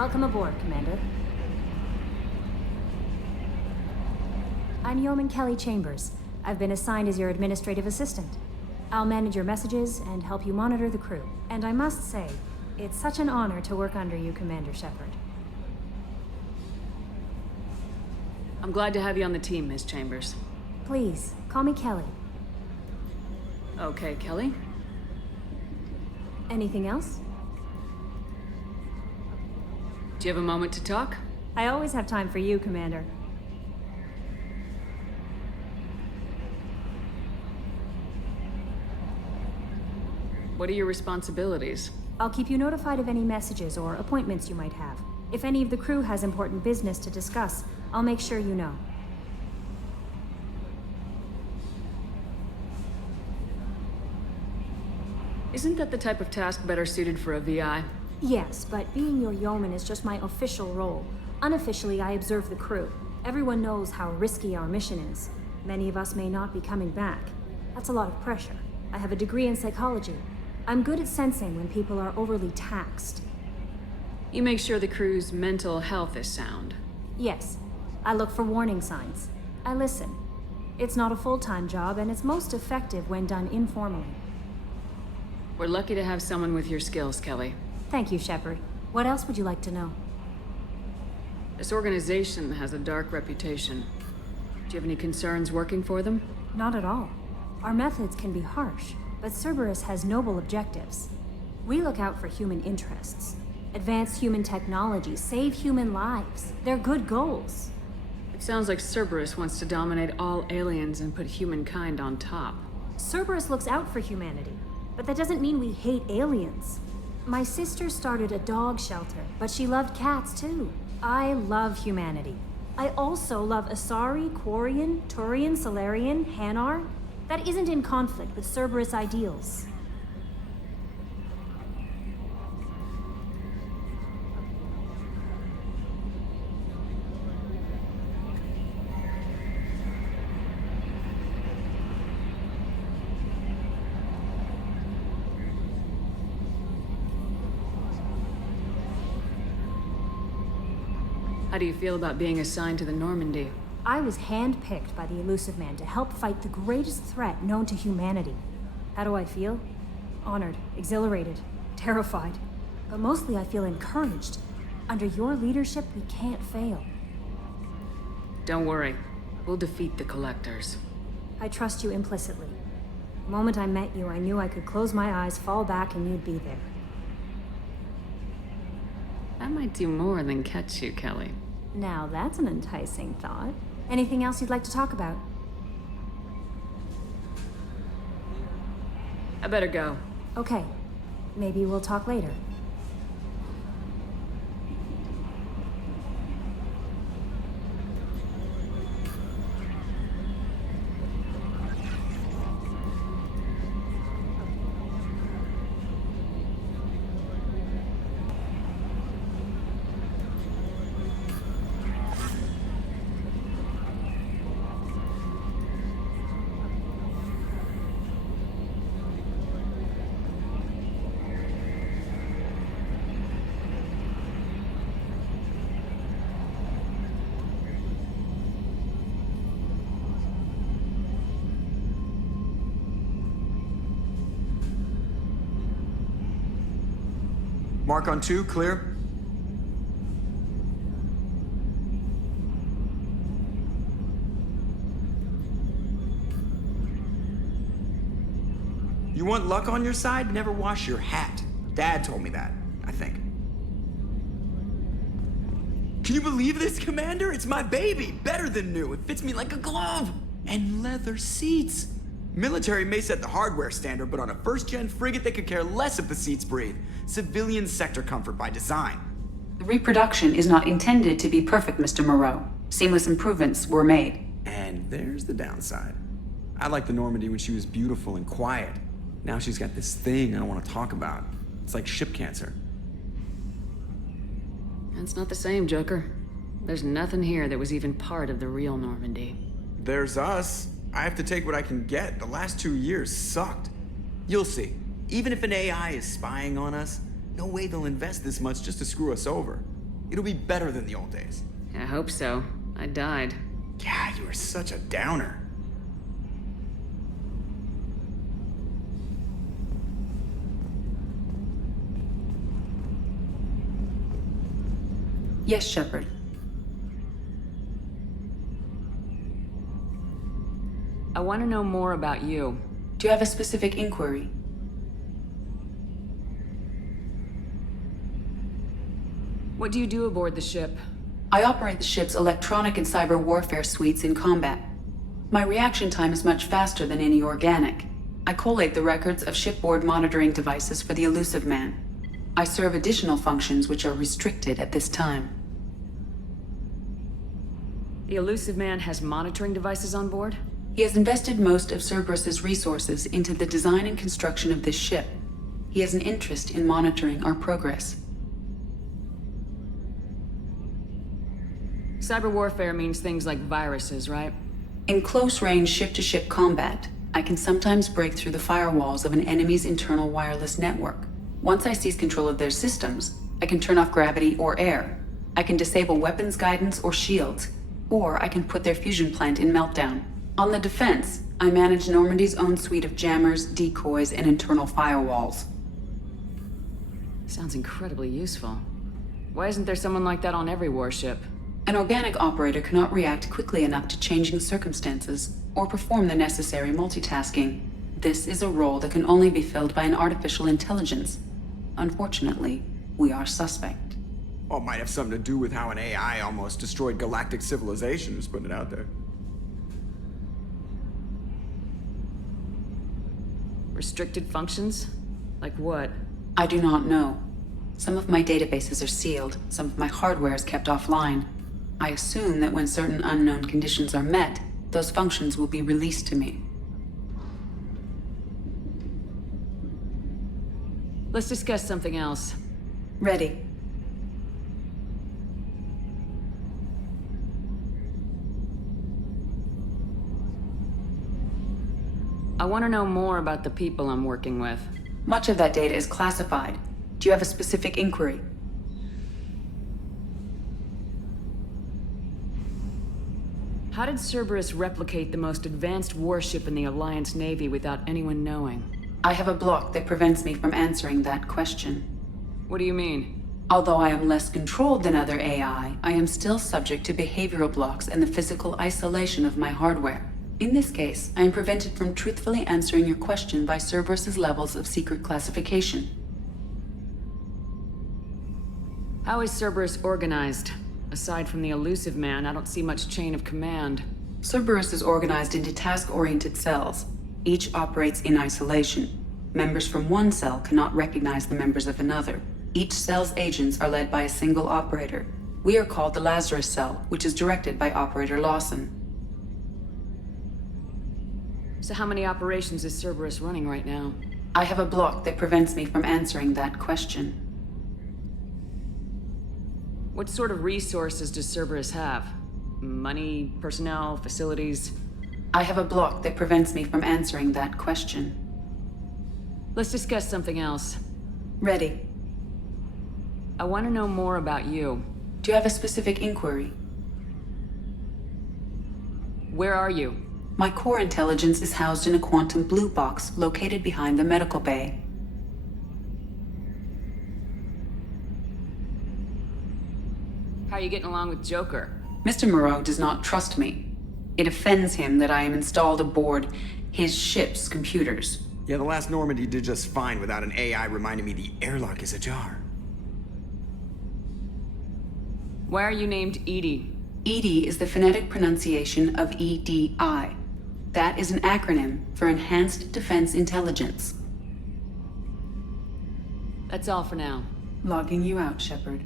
Welcome aboard, Commander. I'm Yeoman Kelly Chambers. I've been assigned as your administrative assistant. I'll manage your messages and help you monitor the crew. And I must say, it's such an honor to work under you, Commander Shepard. I'm glad to have you on the team, Ms. Chambers. Please, call me Kelly. Okay, Kelly. Anything else? Do you have a moment to talk? I always have time for you, Commander. What are your responsibilities? I'll keep you notified of any messages or appointments you might have. If any of the crew has important business to discuss, I'll make sure you know. Isn't that the type of task better suited for a VI? Yes, but being your yeoman is just my official role. Unofficially, I observe the crew. Everyone knows how risky our mission is. Many of us may not be coming back. That's a lot of pressure. I have a degree in psychology. I'm good at sensing when people are overly taxed. You make sure the crew's mental health is sound. Yes. I look for warning signs. I listen. It's not a full-time job, and it's most effective when done informally. We're lucky to have someone with your skills, Kelly. Thank you, Shepard. What else would you like to know? This organization has a dark reputation. Do you have any concerns working for them? Not at all. Our methods can be harsh, but Cerberus has noble objectives. We look out for human interests. Advance human technology, save human lives. They're good goals. It sounds like Cerberus wants to dominate all aliens and put humankind on top. Cerberus looks out for humanity, but that doesn't mean we hate aliens. My sister started a dog shelter, but she loved cats too. I love humanity. I also love Asari, Quarian, Turian, Solarian, Hanar. That isn't in conflict with Cerberus ideals. How do you feel about being assigned to the Normandy? I was handpicked by the Elusive Man to help fight the greatest threat known to humanity. How do I feel? Honored, exhilarated, terrified. But mostly I feel encouraged. Under your leadership, we can't fail. Don't worry. We'll defeat the Collectors. I trust you implicitly. The moment I met you, I knew I could close my eyes, fall back, and you'd be there. That might do more than catch you, Kelly. Now that's an enticing thought. Anything else you'd like to talk about? I better go. Okay. Maybe we'll talk later. Mark on 2, clear. You want luck on your side? Never wash your hat. Dad told me that, I think. Can you believe this, Commander? It's my baby. Better than new. It fits me like a glove. And leather seats. Military may set the hardware standard, but on a first-gen frigate, they could care less if the seats breathe. Civilian sector comfort by design. The reproduction is not intended to be perfect, Mr. Moreau. Seamless improvements were made. And there's the downside. I liked the Normandy when she was beautiful and quiet. Now she's got this thing I don't want to talk about. It's like ship cancer. That's not the same, Joker. There's nothing here that was even part of the real Normandy. There's us. I have to take what I can get. The last 2 years sucked. You'll see. Even if an AI is spying on us, no way they'll invest this much just to screw us over. It'll be better than the old days. I hope so. I died. Yeah, you are such a downer. Yes, Shepard. I want to know more about you. Do you have a specific inquiry? What do you do aboard the ship? I operate the ship's electronic and cyber warfare suites in combat. My reaction time is much faster than any organic. I collate the records of shipboard monitoring devices for the Elusive Man. I serve additional functions which are restricted at this time. The Elusive Man has monitoring devices on board? He has invested most of Cerberus's resources into the design and construction of this ship. He has an interest in monitoring our progress. Cyber warfare means things like viruses, right? In close-range ship-to-ship combat, I can sometimes break through the firewalls of an enemy's internal wireless network. Once I seize control of their systems, I can turn off gravity or air. I can disable weapons guidance or shields, or I can put their fusion plant in meltdown. On the defense, I manage Normandy's own suite of jammers, decoys, and internal firewalls. Sounds incredibly useful. Why isn't there someone like that on every warship? An organic operator cannot react quickly enough to changing circumstances or perform the necessary multitasking. This is a role that can only be filled by an artificial intelligence. Unfortunately, we are suspect. Well, it might have something to do with how an AI almost destroyed galactic civilization, just putting it out there. Restricted functions? Like what? I do not know. Some of my databases are sealed, some of my hardware is kept offline. I assume that when certain unknown conditions are met, those functions will be released to me. Let's discuss something else. Ready. I want to know more about the people I'm working with. Much of that data is classified. Do you have a specific inquiry? How did Cerberus replicate the most advanced warship in the Alliance Navy without anyone knowing? I have a block that prevents me from answering that question. What do you mean? Although I am less controlled than other AI, I am still subject to behavioral blocks and the physical isolation of my hardware. In this case, I am prevented from truthfully answering your question by Cerberus's levels of secret classification. How is Cerberus organized? Aside from the Elusive Man, I don't see much chain of command. Cerberus is organized into task-oriented cells. Each operates in isolation. Members from one cell cannot recognize the members of another. Each cell's agents are led by a single operator. We are called the Lazarus Cell, which is directed by Operator Lawson. So how many operations is Cerberus running right now? I have a block that prevents me from answering that question. What sort of resources does Cerberus have? Money, personnel, facilities? I have a block that prevents me from answering that question. Let's discuss something else. Ready. I want to know more about you. Do you have a specific inquiry? Where are you? My core intelligence is housed in a quantum blue box located behind the medical bay. How are you getting along with Joker? Mr. Moreau does not trust me. It offends him that I am installed aboard his ship's computers. Yeah, the last Normandy did just fine without an AI reminding me the airlock is ajar. Why are you named Edie? EDI is the phonetic pronunciation of EDI. That is an acronym for Enhanced Defense Intelligence. That's all for now. Logging you out, Shepard.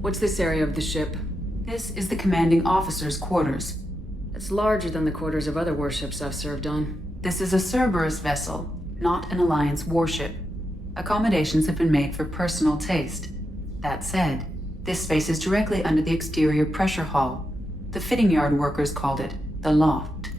What's this area of the ship? This is the commanding officer's quarters. It's larger than the quarters of other warships I've served on. This is a Cerberus vessel, not an Alliance warship. Accommodations have been made for personal taste. That said, this space is directly under the exterior pressure hull. The fitting yard workers called it the loft.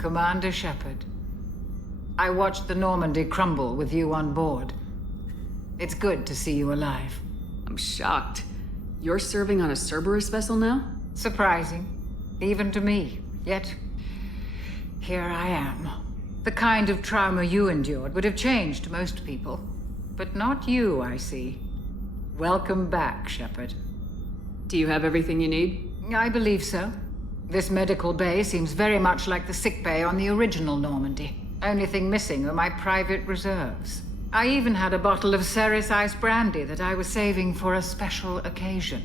Commander Shepard, I watched the Normandy crumble with you on board. It's good to see you alive. I'm shocked. You're serving on a Cerberus vessel now? Surprising, even to me. Yet, here I am. The kind of trauma you endured would have changed most people. But not you, I see. Welcome back, Shepard. Do you have everything you need? I believe so. This medical bay seems very much like the sick bay on the original Normandy. Only thing missing are my private reserves. I even had a bottle of Ceres Ice Brandy that I was saving for a special occasion.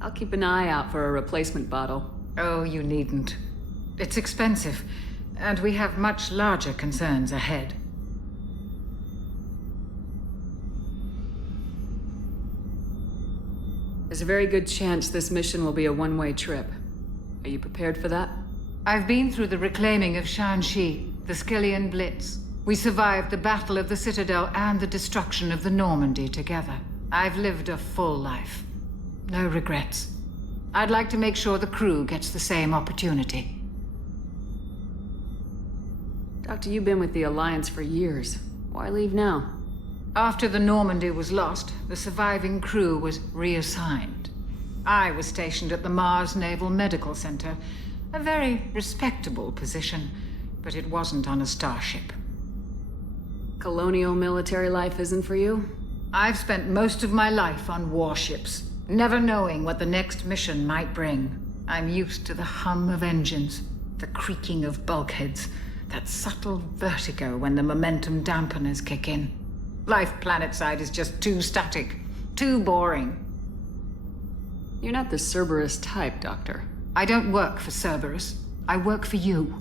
I'll keep an eye out for a replacement bottle. Oh, you needn't. It's expensive, and we have much larger concerns ahead. There's a very good chance this mission will be a one-way trip. Are you prepared for that? I've been through the reclaiming of Shanxi, the Skillian Blitz. We survived the Battle of the Citadel and the destruction of the Normandy together. I've lived a full life. No regrets. I'd like to make sure the crew gets the same opportunity. Doctor, you've been with the Alliance for years. Why leave now? After the Normandy was lost, the surviving crew was reassigned. I was stationed at the Mars Naval Medical Center, a very respectable position, but it wasn't on a starship. Colonial military life isn't for you? I've spent most of my life on warships, never knowing what the next mission might bring. I'm used to the hum of engines, the creaking of bulkheads, that subtle vertigo when the momentum dampeners kick in. Life planetside is just too static, too boring. You're not the Cerberus type, Doctor. I don't work for Cerberus. I work for you.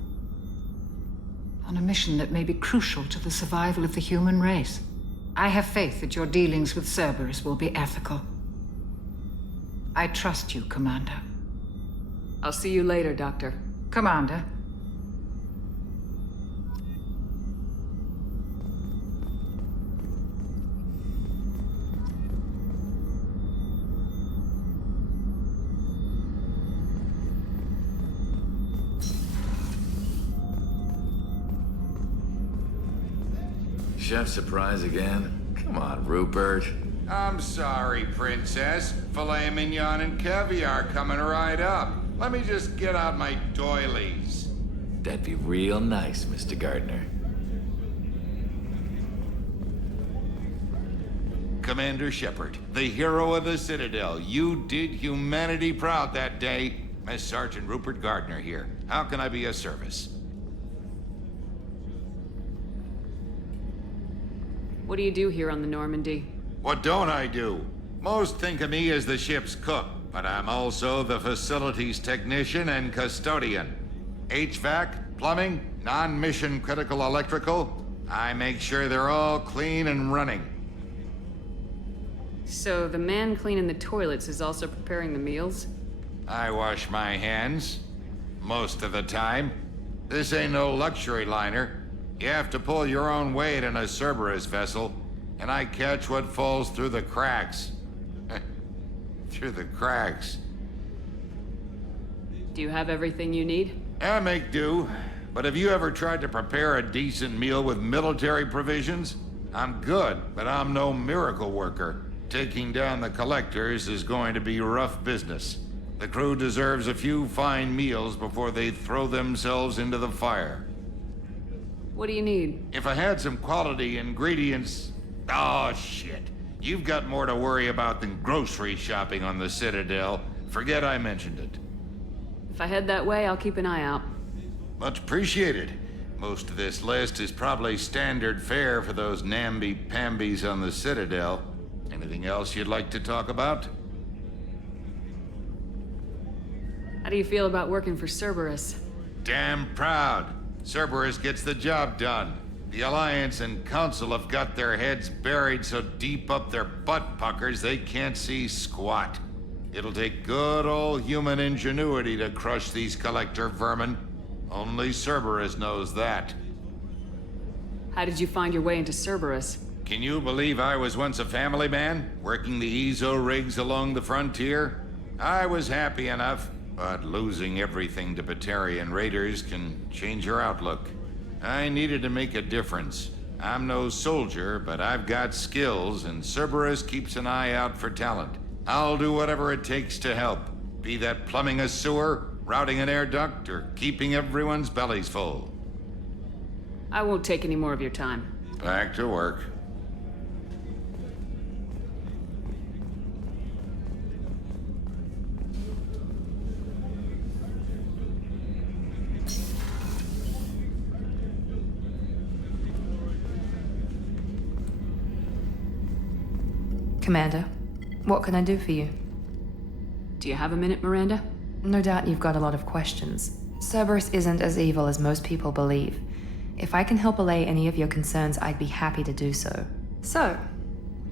On a mission that may be crucial to the survival of the human race. I have faith that your dealings with Cerberus will be ethical. I trust you, Commander. I'll see you later, Doctor. Commander. Chef surprise again? Come on, Rupert. I'm sorry, Princess. Filet mignon and caviar coming right up. Let me just get out my doilies. That'd be real nice, Mr. Gardner. Commander Shepard, the hero of the Citadel. You did humanity proud that day. Miss Sergeant Rupert Gardner here. How can I be of service? What do you do here on the Normandy? What don't I do? Most think of me as the ship's cook, but I'm also the facilities technician and custodian. HVAC, plumbing, non-mission critical electrical. I make sure they're all clean and running. So the man cleaning the toilets is also preparing the meals? I wash my hands. Most of the time. This ain't no luxury liner. You have to pull your own weight in a Cerberus vessel, and I catch what falls through the cracks. Through the cracks. Do you have everything you need? I make do, but have you ever tried to prepare a decent meal with military provisions? I'm good, but I'm no miracle worker. Taking down the collectors is going to be rough business. The crew deserves a few fine meals before they throw themselves into the fire. What do you need? If I had some quality ingredients... Oh, shit. You've got more to worry about than grocery shopping on the Citadel. Forget I mentioned it. If I head that way, I'll keep an eye out. Much appreciated. Most of this list is probably standard fare for those namby-pambies on the Citadel. Anything else you'd like to talk about? How do you feel about working for Cerberus? Damn proud. Cerberus gets the job done. The Alliance and Council have got their heads buried so deep up their butt puckers they can't see squat. It'll take good old human ingenuity to crush these collector vermin. Only Cerberus knows that. How did you find your way into Cerberus? Can you believe I was once a family man, working the EZO rigs along the frontier? I was happy enough, but losing everything to Batarian raiders can change your outlook. I needed to make a difference. I'm no soldier, but I've got skills, and Cerberus keeps an eye out for talent. I'll do whatever it takes to help, be that plumbing a sewer, routing an air duct, or keeping everyone's bellies full. I won't take any more of your time. Back to work. Commander, what can I do for you? Do you have a minute, Miranda? No doubt you've got a lot of questions. Cerberus isn't as evil as most people believe. If I can help allay any of your concerns, I'd be happy to do so. So,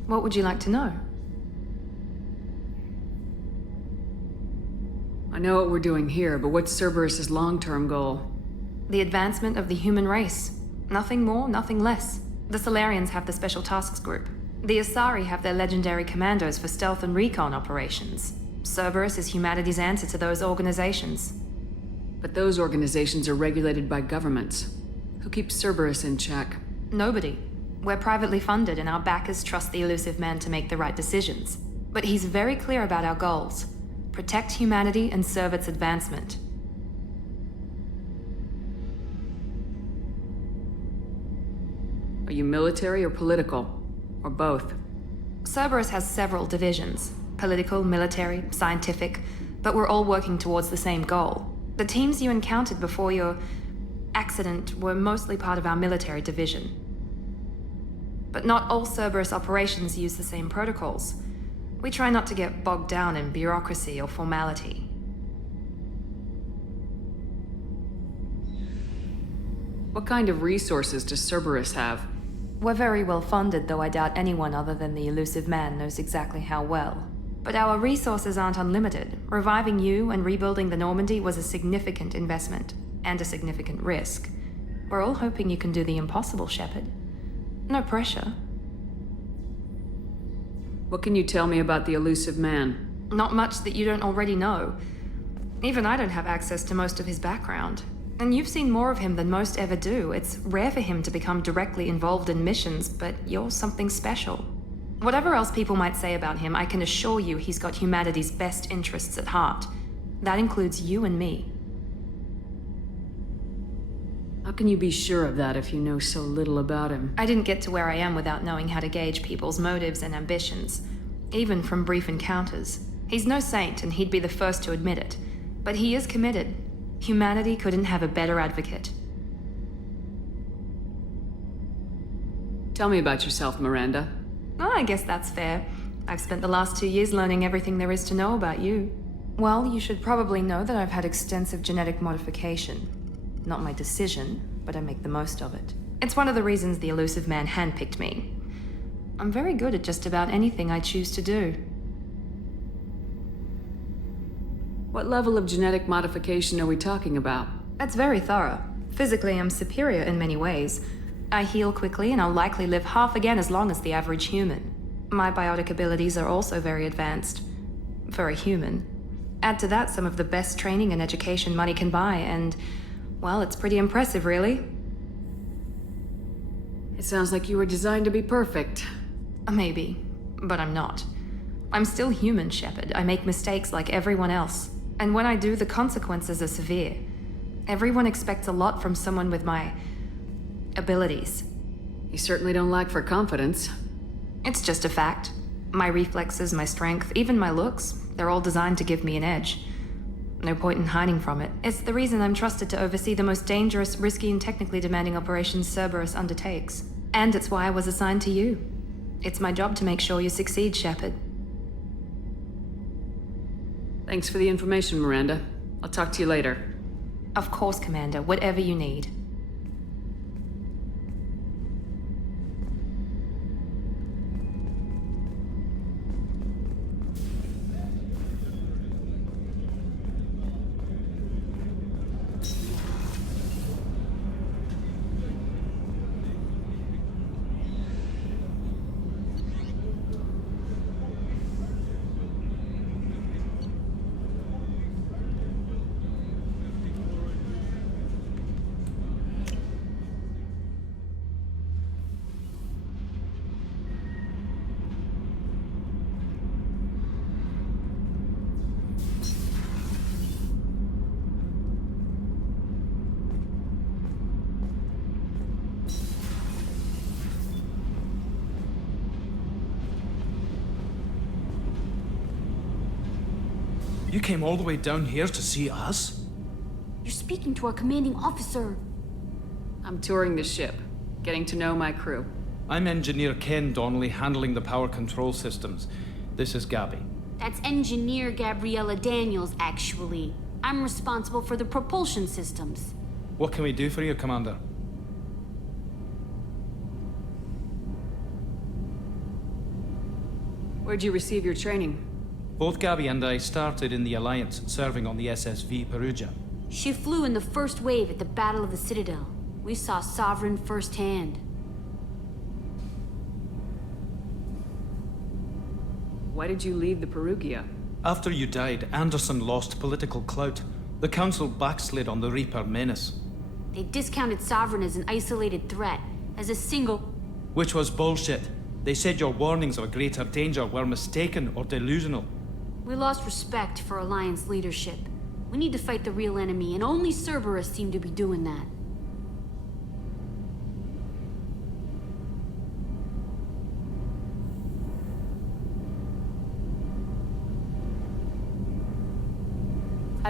what would you like to know? I know what we're doing here, but what's Cerberus's long-term goal? The advancement of the human race. Nothing more, nothing less. The Solarians have the Special Tasks Group. The Asari have their legendary commandos for stealth and recon operations. Cerberus is humanity's answer to those organizations. But those organizations are regulated by governments. Who keeps Cerberus in check? Nobody. We're privately funded and our backers trust the elusive man to make the right decisions. But he's very clear about our goals. Protect humanity and serve its advancement. Are you military or political? Or both? Cerberus has several divisions. Political, military, scientific, but we're all working towards the same goal. The teams you encountered before your accident were mostly part of our military division. But not all Cerberus operations use the same protocols. We try not to get bogged down in bureaucracy or formality. What kind of resources does Cerberus have? We're very well funded, though I doubt anyone other than the elusive man knows exactly how well. But our resources aren't unlimited. Reviving you and rebuilding the Normandy was a significant investment, and a significant risk. We're all hoping you can do the impossible, Shepard. No pressure. What can you tell me about the elusive man? Not much that you don't already know. Even I don't have access to most of his background. And you've seen more of him than most ever do. It's rare for him to become directly involved in missions, but you're something special. Whatever else people might say about him, I can assure you he's got humanity's best interests at heart. That includes you and me. How can you be sure of that if you know so little about him? I didn't get to where I am without knowing how to gauge people's motives and ambitions, even from brief encounters. He's no saint, and he'd be the first to admit it. But he is committed. Humanity couldn't have a better advocate. Tell me about yourself, Miranda. Oh, I guess that's fair. I've spent the last 2 years learning everything there is to know about you. Well, you should probably know that I've had extensive genetic modification. Not my decision, but I make the most of it. It's one of the reasons the elusive man handpicked me. I'm very good at just about anything I choose to do. What level of genetic modification are we talking about? That's very thorough. Physically, I'm superior in many ways. I heal quickly, and I'll likely live half again as long as the average human. My biotic abilities are also very advanced. For a human. Add to that some of the best training and education money can buy, and, well, it's pretty impressive, really. It sounds like you were designed to be perfect. Maybe, but I'm not. I'm still human, Shepard. I make mistakes like everyone else. And when I do, the consequences are severe. Everyone expects a lot from someone with my abilities. You certainly don't lack for confidence. It's just a fact. My reflexes, my strength, even my looks, they're all designed to give me an edge. No point in hiding from it. It's the reason I'm trusted to oversee the most dangerous, risky, and technically demanding operations Cerberus undertakes. And it's why I was assigned to you. It's my job to make sure you succeed, Shepard. Thanks for the information, Miranda. I'll talk to you later. Of course, Commander. Whatever you need. You came all the way down here to see us? You're speaking to our commanding officer. I'm touring the ship, getting to know my crew. I'm Engineer Ken Donnelly, handling the power control systems. This is Gabby. That's Engineer Gabriella Daniels, actually. I'm responsible for the propulsion systems. What can we do for you, Commander? Where'd you receive your training? Both Gabby and I started in the Alliance, serving on the SSV Perugia. She flew in the first wave at the Battle of the Citadel. We saw Sovereign firsthand. Why did you leave the Perugia? After you died, Anderson lost political clout. The Council backslid on the Reaper menace. They discounted Sovereign as an isolated threat, as a single... Which was bullshit. They said your warnings of a greater danger were mistaken or delusional. We lost respect for Alliance leadership. We need to fight the real enemy, and only Cerberus seem to be doing that.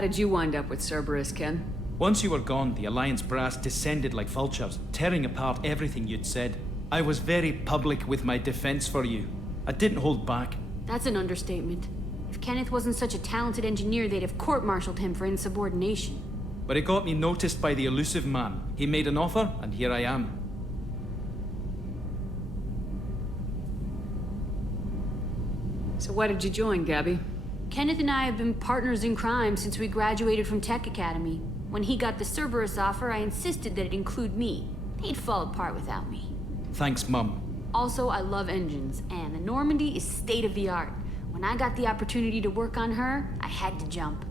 did you wind up with Cerberus, Ken? Once you were gone, the Alliance brass descended like vultures, tearing apart everything you'd said. I was very public with my defense for you. I didn't hold back. That's an understatement. If Kenneth wasn't such a talented engineer, they'd have court-martialed him for insubordination. But it got me noticed by the elusive man. He made an offer, and here I am. So why did you join, Gabby? Kenneth and I have been partners in crime since we graduated from Tech Academy. When he got the Cerberus offer, I insisted that it include me. He'd fall apart without me. Thanks, Mum. Also, I love engines, and the Normandy is state-of-the-art. When I got the opportunity to work on her, I had to jump.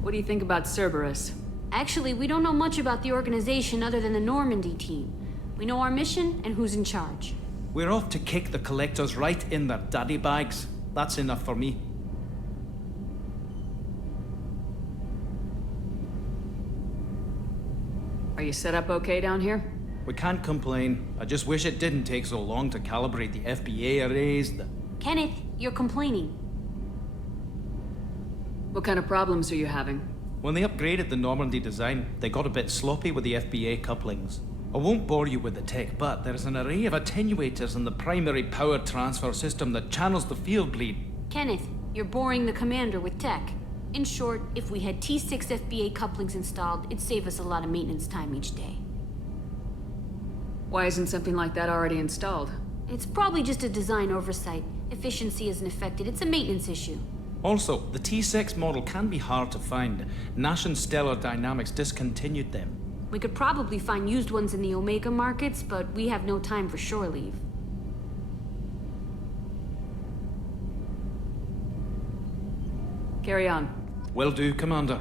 What do you think about Cerberus? Actually, we don't know much about the organization other than the Normandy team. We know our mission and who's in charge. We're off to kick the collectors right in their daddy bags. That's enough for me. Are you set up okay down here? We can't complain. I just wish it didn't take so long to calibrate the FBA arrays. Kenneth, you're complaining. What kind of problems are you having? When they upgraded the Normandy design, they got a bit sloppy with the FBA couplings. I won't bore you with the tech, but there's an array of attenuators in the primary power transfer system that channels the field bleed. Kenneth, you're boring the commander with tech. In short, if we had T6 FBA couplings installed, it'd save us a lot of maintenance time each day. Why isn't something like that already installed? It's probably just a design oversight. Efficiency isn't affected, it's a maintenance issue. Also, the T6 model can be hard to find. Nash and Stellar Dynamics discontinued them. We could probably find used ones in the Omega markets, but we have no time for shore leave. Carry on. Will do, Commander.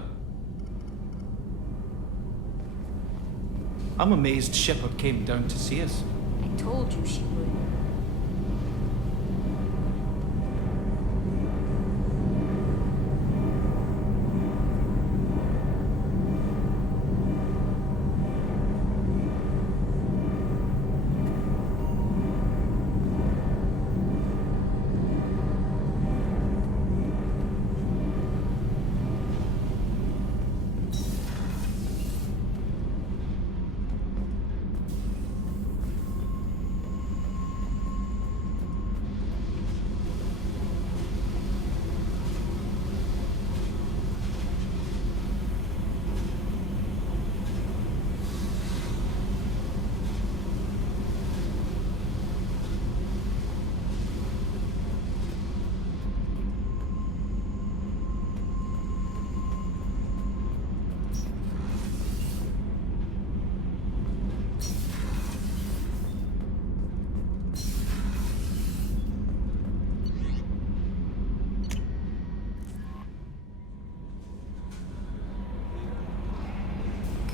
I'm amazed Shepard came down to see us. I told you she would.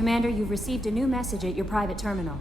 Commander, you've received a new message at your private terminal.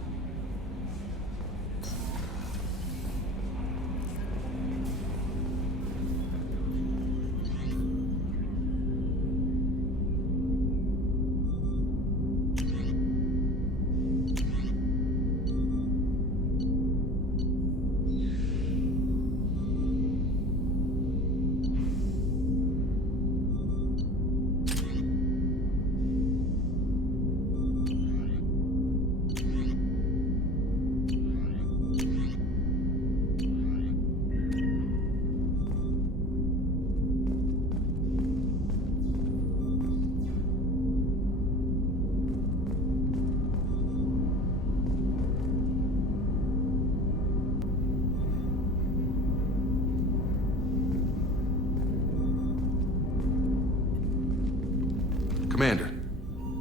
Commander,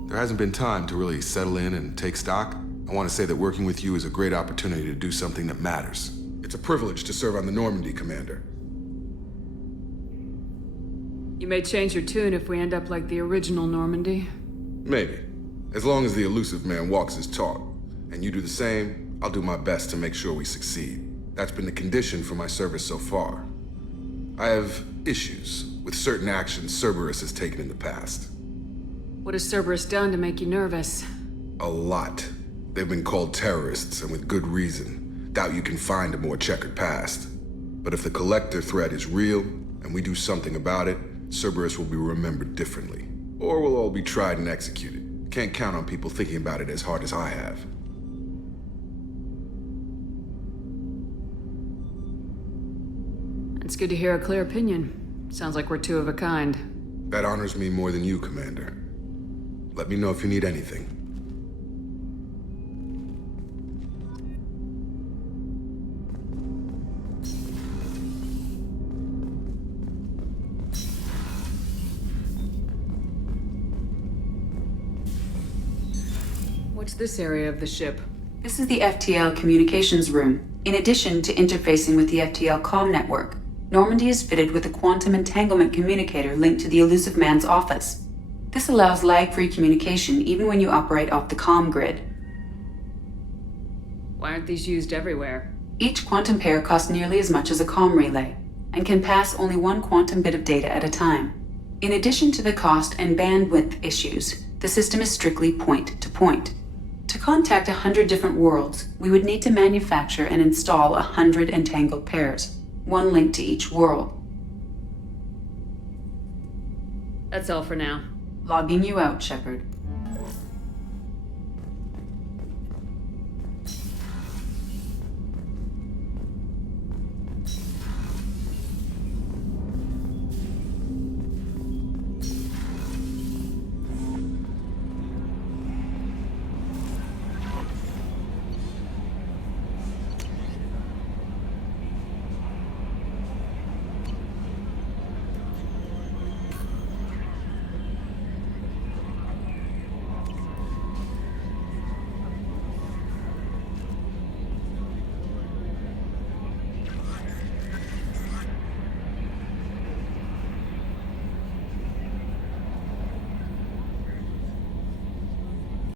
there hasn't been time to really settle in and take stock. I want to say that working with you is a great opportunity to do something that matters. It's a privilege to serve on the Normandy, Commander. You may change your tune if we end up like the original Normandy. Maybe. As long as the elusive man walks his talk, and you do the same, I'll do my best to make sure we succeed. That's been the condition for my service so far. I have issues with certain actions Cerberus has taken in the past. What has Cerberus done to make you nervous? A lot. They've been called terrorists, and with good reason. Doubt you can find a more checkered past. But if the Collector threat is real, and we do something about it, Cerberus will be remembered differently. Or we'll all be tried and executed. Can't count on people thinking about it as hard as I have. It's good to hear a clear opinion. Sounds like we're two of a kind. That honors me more than you, Commander. Let me know if you need anything. What's this area of the ship? This is the FTL communications room. In addition to interfacing with the FTL comm network, Normandy is fitted with a quantum entanglement communicator linked to the Elusive Man's office. This allows lag-free communication even when you operate off the comm grid. Why aren't these used everywhere? Each quantum pair costs nearly as much as a comm relay, and can pass only one quantum bit of data at a time. In addition to the cost and bandwidth issues, the system is strictly point-to-point. To contact 100 different worlds, we would need to manufacture and install 100 entangled pairs, one link to each world. That's all for now. Logging you out, Shepard.